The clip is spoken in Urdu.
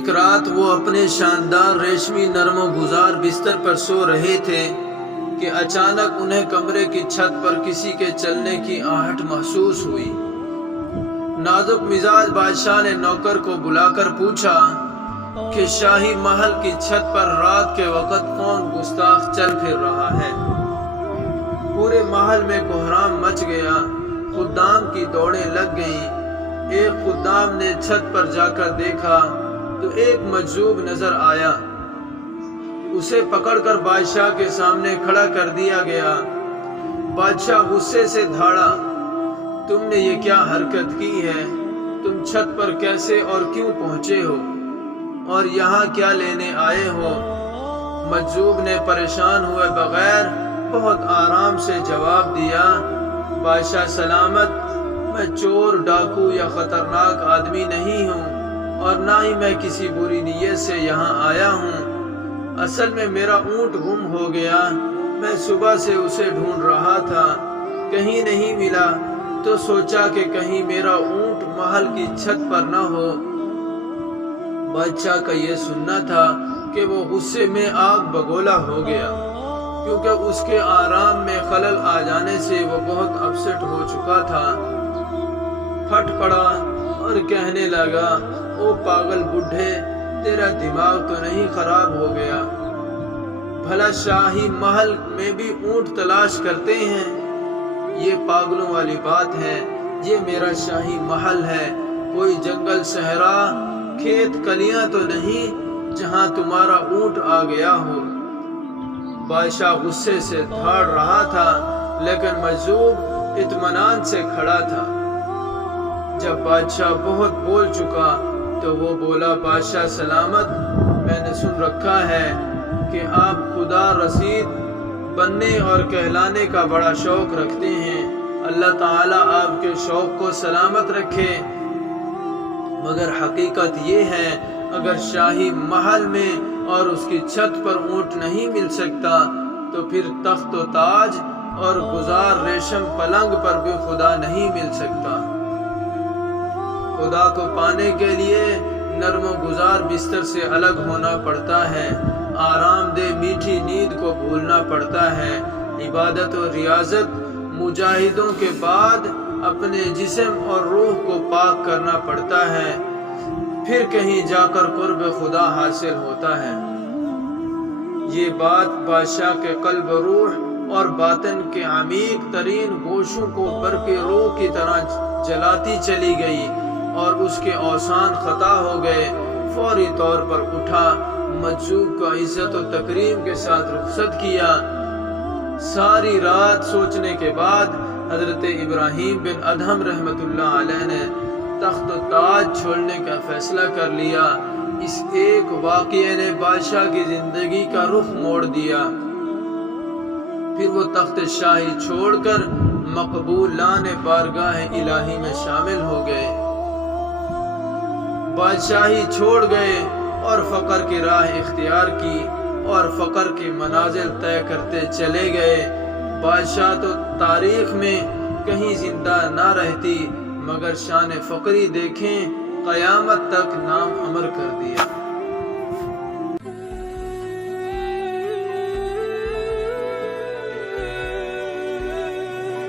ایک رات وہ اپنے شاندار ریشمی نرم و گزار بستر پر سو رہے تھے کہ اچانک انہیں کمرے کی چھت پر کسی کے چلنے کی آہٹ محسوس ہوئی۔ نازک مزاج بادشاہ نے نوکر کو بلا کر پوچھا کہ شاہی محل کی چھت پر رات کے وقت کون گستاخ چل پھر رہا ہے؟ پورے محل میں کوہرام مچ گیا، خدام کی دوڑیں لگ گئیں۔ ایک خدام نے چھت پر جا کر دیکھا تو ایک مجذوب نظر آیا۔ اسے پکڑ کر بادشاہ کے سامنے کھڑا کر دیا گیا۔ بادشاہ غصے سے دھاڑا، تم نے یہ کیا حرکت کی ہے؟ تم چھت پر کیسے اور کیوں پہنچے ہو اور یہاں کیا لینے آئے ہو؟ مجذوب نے پریشان ہوئے بغیر بہت آرام سے جواب دیا، بادشاہ سلامت، میں چور، ڈاکو یا خطرناک آدمی نہیں ہوں اور نہ ہی میں کسی بری نیت سے یہاں آیا ہوں۔ اصل میں میرا اونٹ گم ہو گیا، میں صبح سے اسے ڈھونڈ رہا تھا، کہیں نہیں ملا تو سوچا کہ کہیں میرا اونٹ محل کی چھت پر نہ ہو۔ بادشاہ کا یہ سننا تھا کہ وہ غصے میں آگ بگولا ہو گیا، کیونکہ اس کے آرام میں خلل آ جانے سے وہ بہت اپسٹ ہو چکا تھا۔ پھٹ پڑا اور کہنے لگا، او پاگل بڈھے، تیرا دماغ تو نہیں خراب ہو گیا؟ بھلا شاہی محل میں بھی اونٹ تلاش کرتے ہیں؟ یہ پاگلوں والی بات ہے، یہ میرا شاہی محل ہے، کوئی جنگل صحرا کھیت کلیاں تو نہیں جہاں تمہارا اونٹ آ گیا ہو۔ بادشاہ غصے سے دھاڑ رہا تھا لیکن مجذوب اطمینان سے کھڑا تھا۔ جب بادشاہ بہت بول چکا تو وہ بولا، بادشاہ سلامت، میں نے سن رکھا ہے کہ آپ خدا رسید بننے اور کہلانے کا بڑا شوق رکھتے ہیں، اللہ تعالیٰ آپ کے شوق کو سلامت رکھے۔ مگر حقیقت یہ ہے، اگر شاہی محل میں اور اس کی چھت پر اونٹ نہیں مل سکتا تو پھر تخت و تاج اور گزار ریشم پلنگ پر بھی خدا نہیں مل سکتا۔ خدا کو پانے کے لیے نرم و گزار بستر سے الگ ہونا پڑتا ہے، آرام دہ میٹھی نیند کو بھولنا پڑتا ہے، عبادت و ریاضت مجاہدوں کے بعد اپنے جسم اور روح کو پاک کرنا پڑتا ہے، پھر کہیں جا کر قرب خدا حاصل ہوتا ہے۔ یہ بات بادشاہ کے قلب، روح اور باطن کے عمیق ترین گوشوں کو برق روح کی طرح جلاتی چلی گئی اور اس کے اوسان خطا ہو گئے۔ فوری طور پر اٹھا، مجذوب کو عزت و تکریم کے ساتھ رخصت کیا۔ ساری رات سوچنے کے بعد حضرت ابراہیم بن ادہم رحمۃ اللہ علیہ نے تخت و تاج چھوڑنے کا فیصلہ کر لیا۔ اس ایک واقعے نے بادشاہ کی زندگی کا رخ موڑ دیا۔ پھر وہ تخت شاہی چھوڑ کر مقبولان بارگاہ الہی میں شامل ہو گئے۔ بادشاہی چھوڑ گئے اور فقر کی راہ اختیار کی اور فقر کی منازل طے کرتے چلے گئے۔ بادشاہ تو تاریخ میں کہیں زندہ نہ رہتی، مگر شان فقری دیکھیں، قیامت تک نام امر کر دیا۔